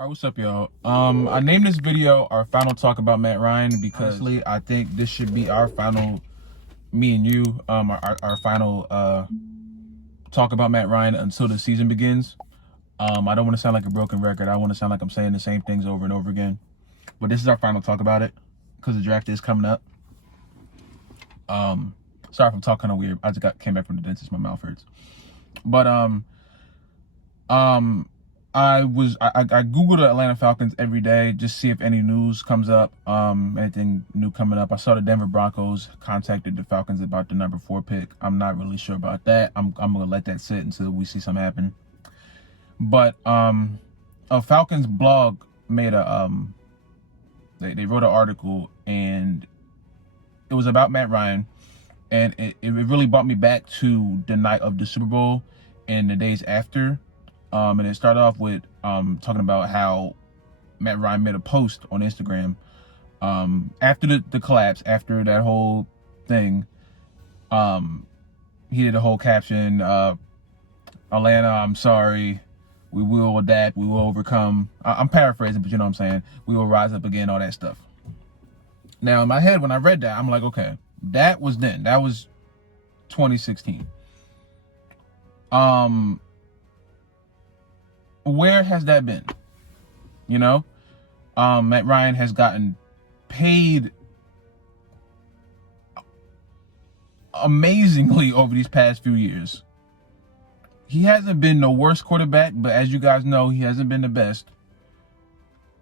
All right, what's up, y'all? I named this video our final talk about Matt Ryan because honestly, I think this should be our final, me and you, our final talk about Matt Ryan until the season begins. I don't want to sound like a broken record. I want to sound like I'm saying the same things over and over again. But this is our final talk about it because the draft is coming up. Sorry if I'm talking kind of weird. I just came back from the dentist. My mouth hurts. But I Googled the Atlanta Falcons every day just to see if any news comes up, anything new coming up. I saw the Denver Broncos contacted the Falcons about the number 4 pick. I'm not really sure about that. I'm gonna let that sit until we see something happen. But a Falcons blog made they wrote an article, and it was about Matt Ryan, and it really brought me back to the night of the Super Bowl and the days after. And it started off with talking about how Matt Ryan made a post on Instagram after the collapse, after that whole thing. He did a whole caption, Atlanta, I'm sorry, we will adapt, we will overcome. I'm paraphrasing, but you know what I'm saying. We will rise up again, all that stuff. Now, in my head, when I read that, I'm like, okay, that was then. That was 2016. Where has that been? You know, Matt Ryan has gotten paid amazingly over these past few years. He hasn't been the worst quarterback, but as you guys know, he hasn't been the best.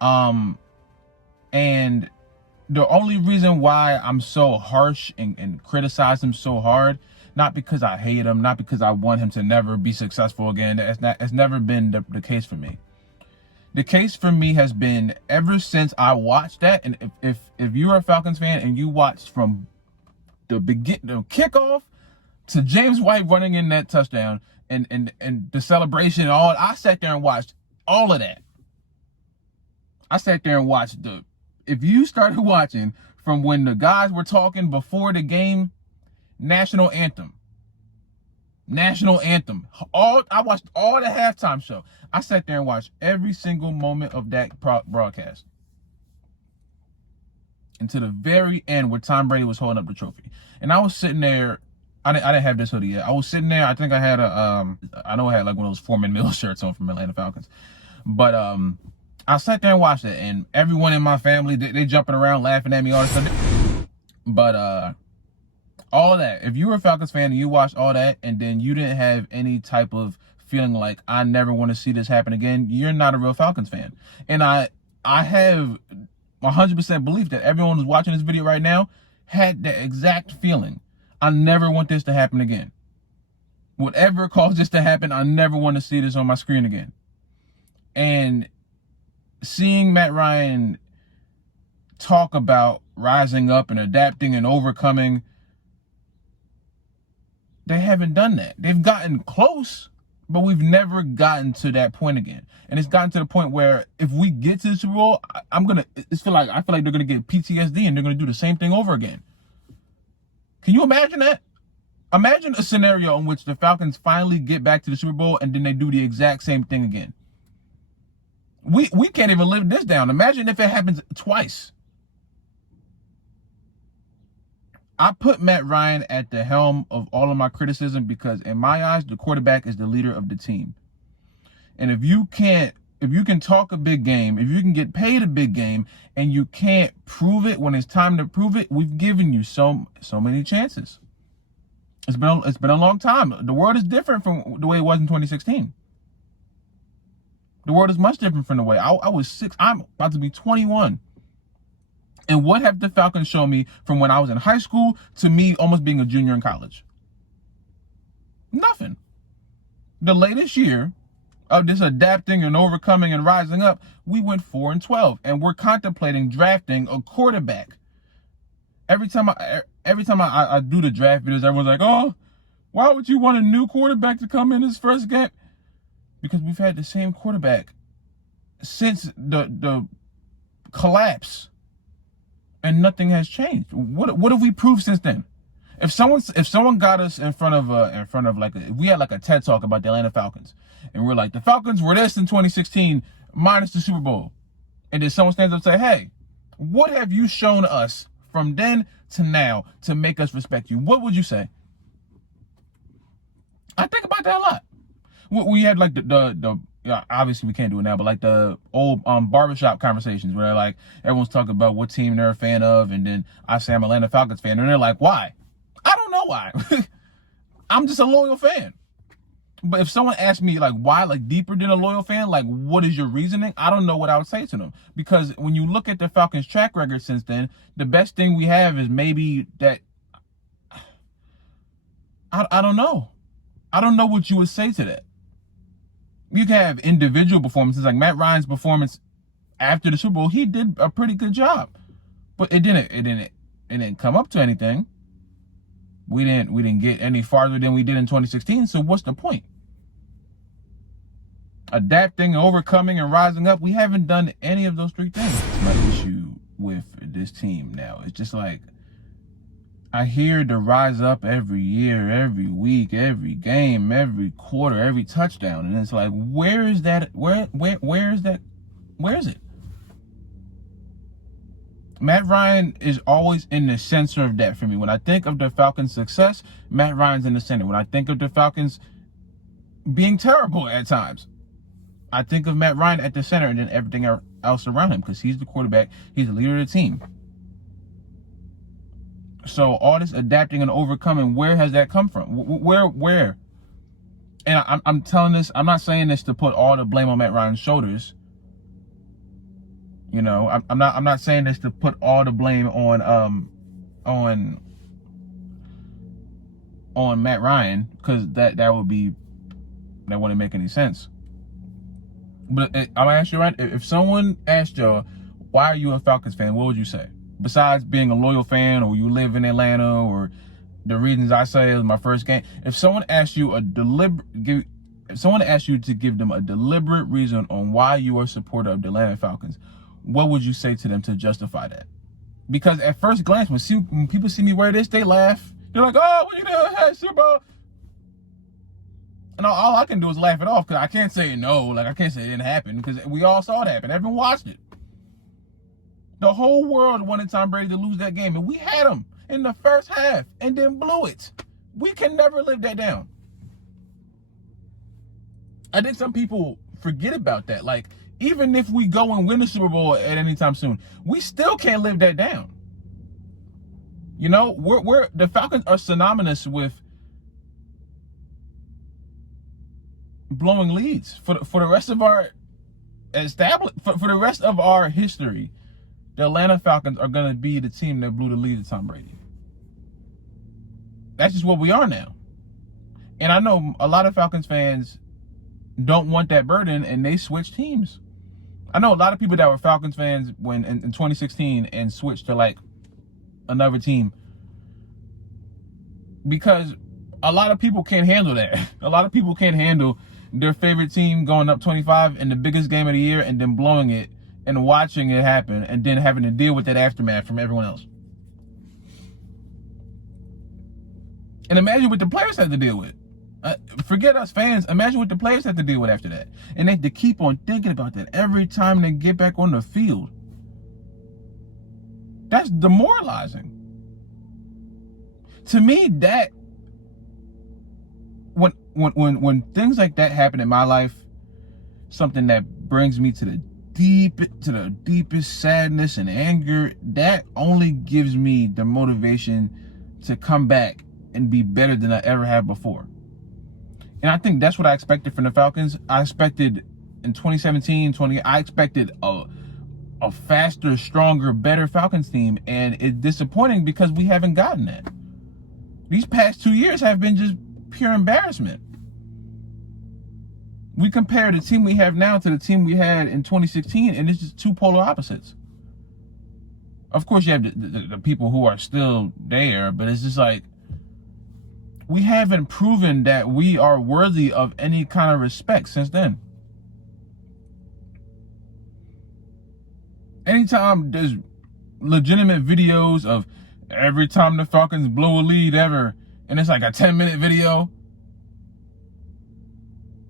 And the only reason why I'm so harsh and criticize him so hard, not because I hate him, not because I want him to never be successful again. It's never been the case for me. The case for me has been ever since I watched that. And if you're a Falcons fan and you watched from the kickoff to James White running in that touchdown and the celebration and all, I sat there and watched all of that. I sat there and watched if you started watching from when the guys were talking before the game, national anthem. I watched all the halftime show. I sat there and watched every single moment of that broadcast. Until the very end where Tom Brady was holding up the trophy. And I was sitting there, I didn't have this hoodie yet. I was sitting there, I think I had I know I had like one of those Foreman Mill shirts on from Atlanta Falcons. But I sat there and watched it, and everyone in my family, they jumping around, laughing at me, all this stuff. But all of that, if you were a Falcons fan and you watched all that, and then you didn't have any type of feeling like, I never want to see this happen again, you're not a real Falcons fan. And I have 100% belief that everyone who's watching this video right now had that exact feeling. I never want this to happen again. Whatever caused this to happen, I never want to see this on my screen again. And seeing Matt Ryan talk about rising up and adapting and overcoming, they haven't done that. They've gotten close, but we've never gotten to that point again. And it's gotten to the point where if we get to the Super Bowl, I feel like they're gonna get PTSD and they're gonna do the same thing over again. Can you imagine that? Imagine a scenario in which the Falcons finally get back to the Super Bowl and then they do the exact same thing again. We can't even live this down. Imagine if it happens twice. I put Matt Ryan at the helm of all of my criticism because in my eyes, the quarterback is the leader of the team. And if you can talk a big game, if you can get paid a big game and you can't prove it when it's time to prove it, we've given you so many chances. It's been a long time. The world is different from the way it was in 2016. The world is much different from the way I was 6. I'm about to be 21. And what have the Falcons shown me from when I was in high school to me almost being a junior in college? Nothing. The latest year of this adapting and overcoming and rising up, we went 4-12, and we're contemplating drafting a quarterback. Every time I do the draft videos, everyone's like, "Oh, why would you want a new quarterback to come in his first game?" Because we've had the same quarterback since the collapse. And nothing has changed. What have we proved since then? If someone got us in front of if we had like a TED talk about the Atlanta Falcons, and we're like, the Falcons were this in 2016, minus the Super Bowl. And then someone stands up and say, hey, what have you shown us from then to now to make us respect you? What would you say? I think about that a lot. We had like the obviously we can't do it now, but like the old barbershop conversations where like everyone's talking about what team they're a fan of, and then I say I'm an Atlanta Falcons fan, and they're like, why? I don't know why. I'm just a loyal fan. But if someone asked me like why, like deeper than a loyal fan, like what is your reasoning? I don't know what I would say to them, because when you look at the Falcons track record since then, the best thing we have is maybe that I don't know. I don't know what you would say to that. You can have individual performances, like Matt Ryan's performance after the Super Bowl. He did a pretty good job, but it didn't come up to anything. We didn't get any farther than we did in 2016. So what's the point? Adapting, overcoming, and rising up. We haven't done any of those three things. It's my issue with this team now. It's just like I hear the rise up every year, every week, every game, every quarter, every touchdown, and it's like, where is that? Where is that? Where is it? Matt Ryan is always in the center of that for me. When I think of the Falcons' success, Matt Ryan's in the center. When I think of the Falcons being terrible at times, I think of Matt Ryan at the center and then everything else around him, because he's the quarterback. He's the leader of the team. So all this adapting and overcoming, where has that come from? Where? And I'm telling this, I'm not saying this to put all the blame on Matt Ryan's shoulders. You know, I'm not saying this to put all the blame on Matt Ryan, because that wouldn't make any sense. But I'm gonna ask you, right? If someone asked you, why are you a Falcons fan? What would you say? Besides being a loyal fan, or you live in Atlanta, or the reasons I say is my first game. If someone asked you to give them a deliberate reason on why you are a supporter of the Atlanta Falcons, what would you say to them to justify that? Because at first glance, when people see me wear this, they laugh. They're like, oh, what you doing? Hey, Super Bowl. And all I can do is laugh it off, because I can't say no. Like, I can't say it didn't happen, because we all saw it happen. Everyone watched it. The whole world wanted Tom Brady to lose that game, and we had him in the first half and then blew it. We can never live that down. I think some people forget about that. Like, even if we go and win the Super Bowl at any time soon, we still can't live that down. You know, the Falcons are synonymous with blowing leads for the rest of our for the rest of our history. The Atlanta Falcons are going to be the team that blew the lead to Tom Brady. That's just what we are now. And I know a lot of Falcons fans don't want that burden, and they switch teams. I know a lot of people that were Falcons fans when in 2016 and switched to like another team, because a lot of people can't handle that. A lot of people can't handle their favorite team going up 25 in the biggest game of the year and then blowing it, and watching it happen, and then having to deal with that aftermath from everyone else. And imagine what the players have to deal with. Forget us fans. Imagine what the players have to deal with after that. And they have to keep on thinking about that every time they get back on the field. That's demoralizing. To me, that when things like that happen in my life, something that brings me to the deepest sadness and anger, that only gives me the motivation to come back and be better than I ever have before. And I think that's what I expected from the Falcons. I expected in 2017, I expected a faster, stronger, better Falcons team, and it's disappointing because we haven't gotten that. These past 2 years have been just pure embarrassment. We compare the team we have now to the team we had in 2016, and it's just two polar opposites. Of course, you have the people who are still there, but it's just like, we haven't proven that we are worthy of any kind of respect since then. Anytime there's legitimate videos of every time the Falcons blow a lead ever, and it's like a 10-minute video,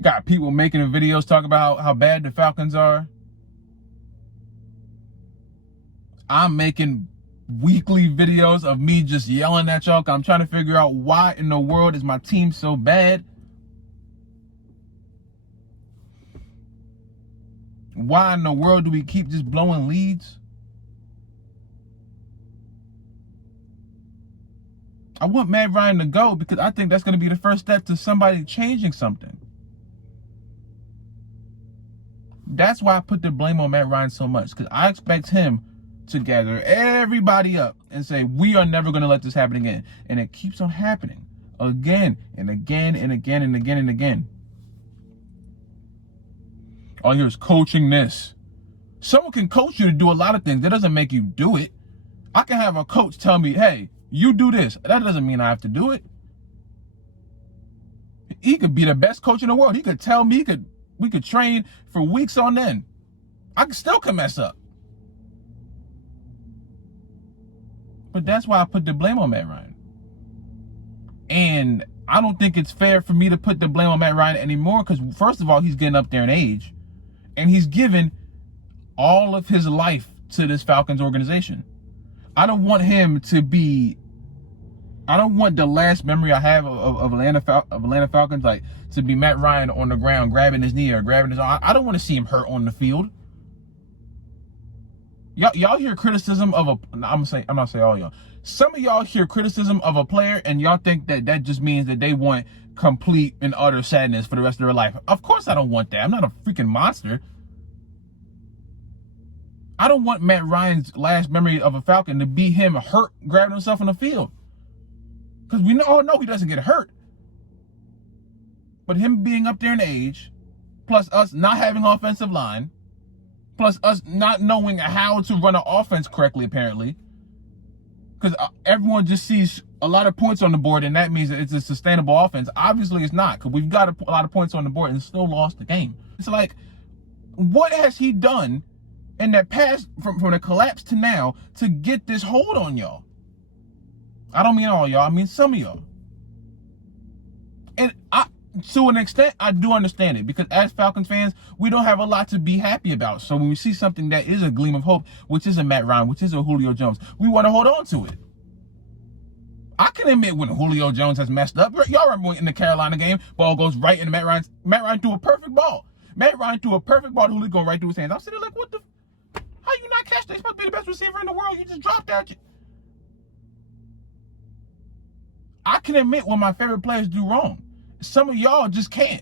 You got people making videos talking about how bad the Falcons are. I'm making weekly videos of me just yelling at y'all. I'm trying to figure out why in the world is my team so bad. Why in the world do we keep just blowing leads? I want Matt Ryan to go because I think that's going to be the first step to somebody changing something. That's why I put the blame on Matt Ryan so much, because I expect him to gather everybody up and say, we are never going to let this happen again. And it keeps on happening again and again and again and again and again. All you hear is coaching this. Someone can coach you to do a lot of things. That doesn't make you do it. I can have a coach tell me, hey, you do this. That doesn't mean I have to do it. He could be the best coach in the world. He could tell me, we could train for weeks on end. I still can mess up. But that's why I put the blame on Matt Ryan. And I don't think it's fair for me to put the blame on Matt Ryan anymore, because first of all, he's getting up there in age. And he's given all of his life to this Falcons organization. I don't want him to be, I don't want the last memory I have of Atlanta Falcons like to be Matt Ryan on the ground grabbing his knee or grabbing his arm. I don't want to see him hurt on the field. Y'all hear criticism of I'm not saying all y'all. Some of y'all hear criticism of a player and y'all think that just means that they want complete and utter sadness for the rest of their life. Of course I don't want that. I'm not a freaking monster. I don't want Matt Ryan's last memory of a Falcon to be him hurt, grabbing himself on the field. Because we all know he doesn't get hurt. But him being up there in age, plus us not having offensive line, plus us not knowing how to run an offense correctly, apparently. Because everyone just sees a lot of points on the board, and that means that it's a sustainable offense. Obviously, it's not, because we've got a lot of points on the board and still lost the game. It's like, what has he done in that past, from the collapse to now, to get this hold on y'all? I don't mean all y'all, I mean some of y'all. And to an extent, I do understand it, because as Falcons fans, we don't have a lot to be happy about. So when we see something that is a gleam of hope, which is a Matt Ryan, which is a Julio Jones, we want to hold on to it. I can admit when Julio Jones has messed up. Y'all remember in the Carolina game, ball goes right into Matt Ryan. Matt Ryan threw a perfect ball. Matt Ryan threw a perfect ball to Julio going right through his hands. I'm sitting there like, what the? How you not catch that? He's supposed to be the best receiver in the world. You just dropped that. I can admit when my favorite players do wrong. Some of y'all just can't.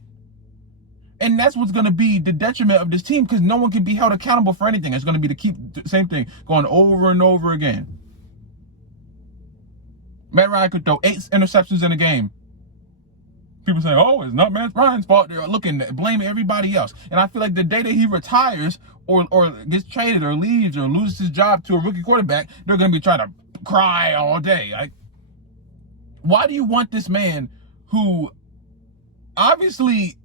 And that's what's going to be the detriment of this team, because no one can be held accountable for anything. It's going to be to keep the same thing going over and over again. Matt Ryan could throw 8 interceptions in a game. People say, oh, it's not Matt Ryan's fault. They're looking to blame everybody else. And I feel like the day that he retires or gets traded or leaves or loses his job to a rookie quarterback, they're going to be trying to cry all day. Like, why do you want this man who obviously,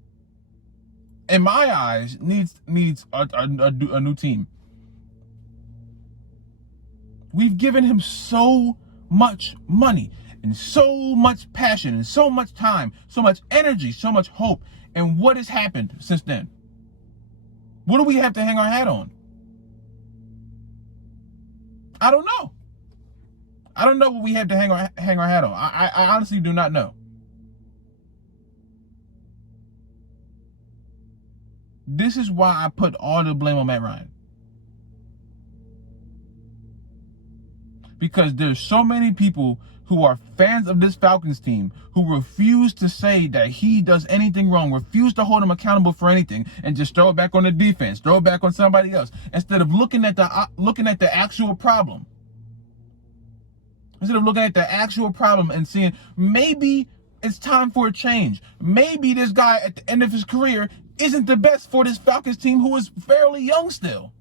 in my eyes, needs a new team? We've given him so much money and so much passion and so much time, so much energy, so much hope. And what has happened since then? What do we have to hang our hat on? I don't know. I don't know what we have to hang our hat on. I honestly do not know. This is why I put all the blame on Matt Ryan. Because there's so many people who are fans of this Falcons team who refuse to say that he does anything wrong, refuse to hold him accountable for anything, and just throw it back on the defense, throw it back on somebody else, instead of looking at the actual problem. Instead of looking at the actual problem and seeing maybe it's time for a change. Maybe this guy at the end of his career isn't the best for this Falcons team, who is fairly young still.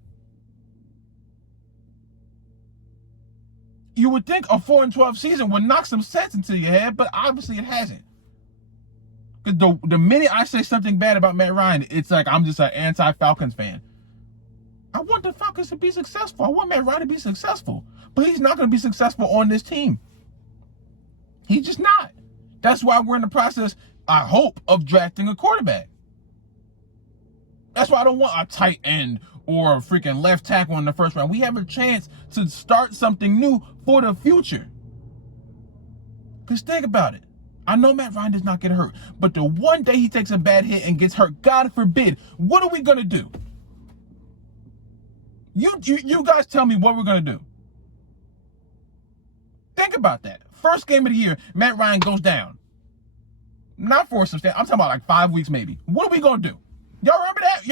You would think a 4-12 season would knock some sense into your head, but obviously it hasn't. Because the minute I say something bad about Matt Ryan, it's like I'm just an anti-Falcons fan. I want the Falcons to be successful. I want Matt Ryan to be successful. But he's not going to be successful on this team. He's just not. That's why we're in the process, I hope, of drafting a quarterback. That's why I don't want a tight end or a freaking left tackle in the first round. We have a chance to start something new for the future. Because think about it. I know Matt Ryan does not get hurt, but the one day he takes a bad hit and gets hurt, God forbid, what are we going to do? You guys tell me what we're going to do. Think about that. First game of the year, Matt Ryan goes down. Not for a substantial, I'm talking about like 5 weeks maybe. What are we going to do? Y'all remember that?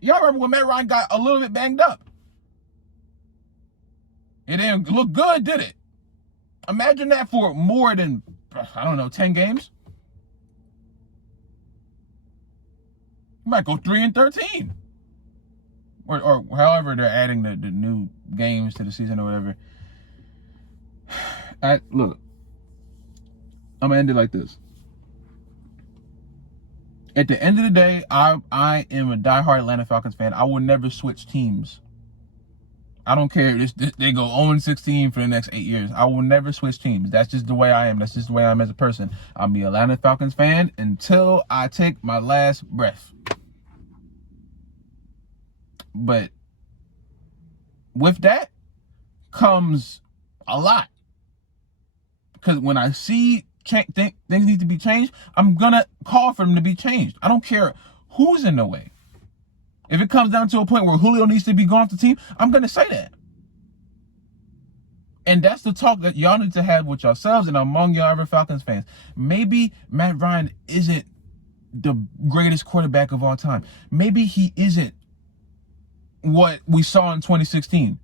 Y'all remember when Matt Ryan got a little bit banged up? It didn't look good, did it? Imagine that for more than, I don't know, 10 games. You might go 3-13. Or however they're adding the new games to the season or whatever. Look, I'm going to end it like this. At the end of the day, I am a diehard Atlanta Falcons fan. I will never switch teams. I don't care. They go 0-16 for the next 8 years. I will never switch teams. That's just the way I am. That's just the way I am as a person. I'm the Atlanta Falcons fan until I take my last breath. But with that comes a lot. Because when I see things need to be changed, I'm going to call for them to be changed. I don't care who's in the way. If it comes down to a point where Julio needs to be gone off the team, I'm going to say that. And that's the talk that y'all need to have with yourselves and among your other Falcons fans. Maybe Matt Ryan isn't the greatest quarterback of all time. Maybe he isn't what we saw in 2016.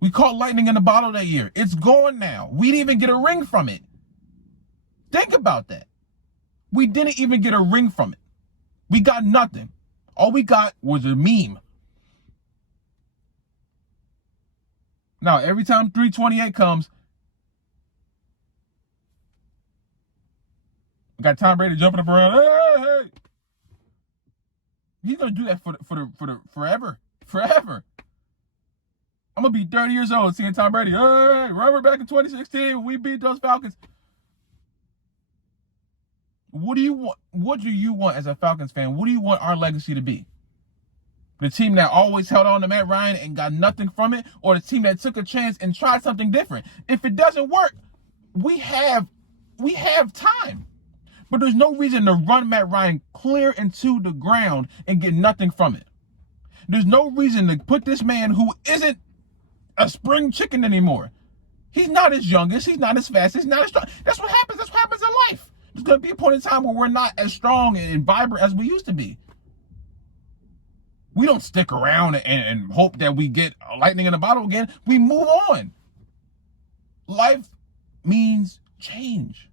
We caught lightning in the bottle that year. It's gone now. We didn't even get a ring from it. Think about that. We didn't even get a ring from it. We got nothing. All we got was a meme. Now, every time 328 comes, we got Tom Brady jumping up around. Hey, hey. He's gonna do that for the forever. I'm gonna be 30 years old seeing Tom Brady. Hey, remember back in 2016 when we beat those Falcons? What do you want? What do you want as a Falcons fan? What do you want our legacy to be? The team that always held on to Matt Ryan and got nothing from it, or the team that took a chance and tried something different? If it doesn't work, we have time. But there's no reason to run Matt Ryan clear into the ground and get nothing from it. There's no reason to put this man who isn't a spring chicken anymore. He's not as youngest. He's not as fast. He's not as strong. That's what happens. That's what happens in life. There's going to be a point in time where we're not as strong and vibrant as we used to be. We don't stick around and hope that we get lightning in a bottle again. We move on. Life means change.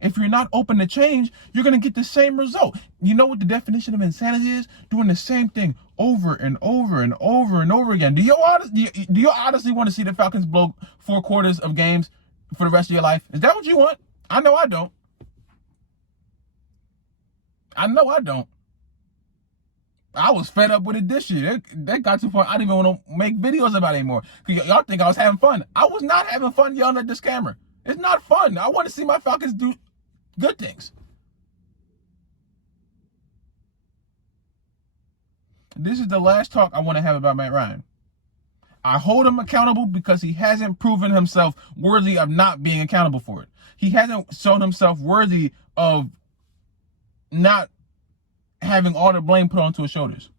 If you're not open to change, you're going to get the same result. You know what the definition of insanity is? Doing the same thing over and over and over and over again. Do you honestly want to see the Falcons blow 4 quarters of games for the rest of your life? Is that what you want? I know I don't. I was fed up with it this year. That got to the point I didn't even want to make videos about it anymore. Because y'all think I was having fun. I was not having fun yelling at this camera. It's not fun. I want to see my Falcons do good things. This is the last talk I want to have about Matt Ryan. I hold him accountable because he hasn't proven himself worthy of not being accountable for it. He hasn't shown himself worthy of not having all the blame put onto his shoulders.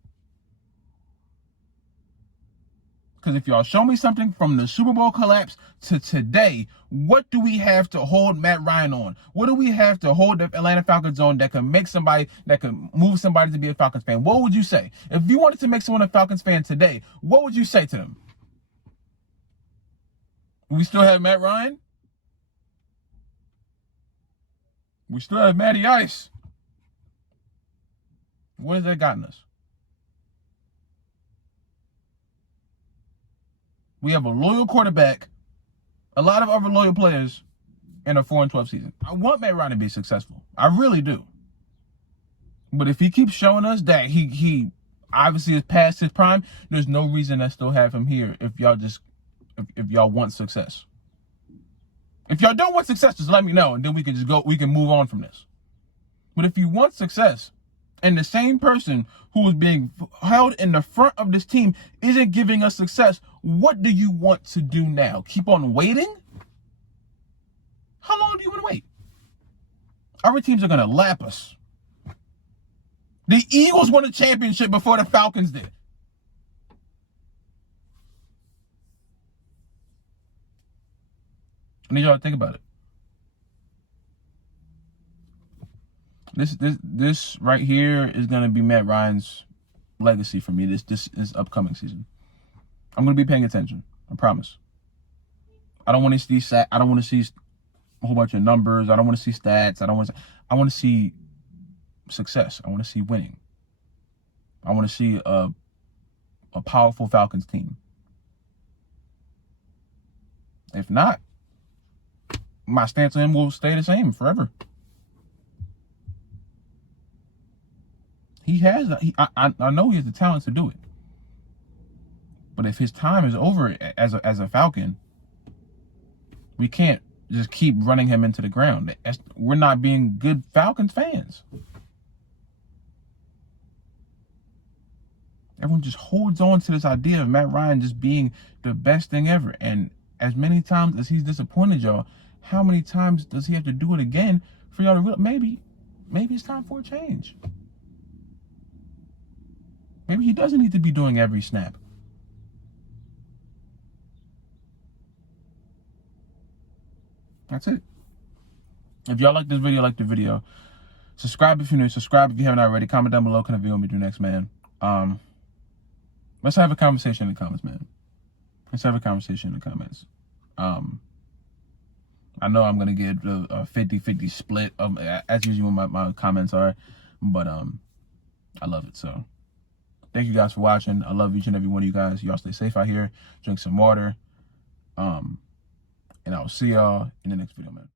Because if y'all show me something from the Super Bowl collapse to today, what do we have to hold Matt Ryan on? What do we have to hold the Atlanta Falcons on that can make somebody, that can move somebody to be a Falcons fan? What would you say? If you wanted to make someone a Falcons fan today, what would you say to them? We still have Matt Ryan? We still have Matty Ice. What has that gotten us? We have a loyal quarterback, a lot of other loyal players, and a 4-12 season. I want Matt Ryan to be successful. I really do. But if he keeps showing us that he obviously is past his prime, there's no reason to still have him here if y'all want success. If y'all don't want success, just let me know, and then we can move on from this. But if you want success, And the same person who is being held in the front of this team isn't giving us success. What do you want to do now? Keep on waiting? How long do you want to wait? Other teams are going to lap us. The Eagles won a championship before the Falcons did. I need y'all to think about it. This right here is gonna be Matt Ryan's legacy for me. This upcoming season. I'm gonna be paying attention. I promise. I don't want to see I don't want to see a whole bunch of numbers. I don't want to see stats. I want to see success. I want to see winning. I want to see a powerful Falcons team. If not, my stance on him will stay the same forever. He has. I know he has the talent to do it. But if his time is over as a Falcon, we can't just keep running him into the ground. We're not being good Falcons fans. Everyone just holds on to this idea of Matt Ryan just being the best thing ever. And as many times as he's disappointed y'all, how many times does he have to do it again for y'all to realize maybe it's time for a change? Maybe he doesn't need to be doing every snap. That's it. If y'all like this video, like the video. Subscribe if you're new. Subscribe if you haven't already. Comment down below. Kind of video want me to do next, man. Let's have a conversation in the comments, man. Let's have a conversation in the comments. I know I'm gonna get a 50-50 split of, as usual, my comments are, but I love it. So thank you guys for watching. I love each and every one of you guys. Y'all stay safe out here. Drink some water. And I will see y'all in the next video, man.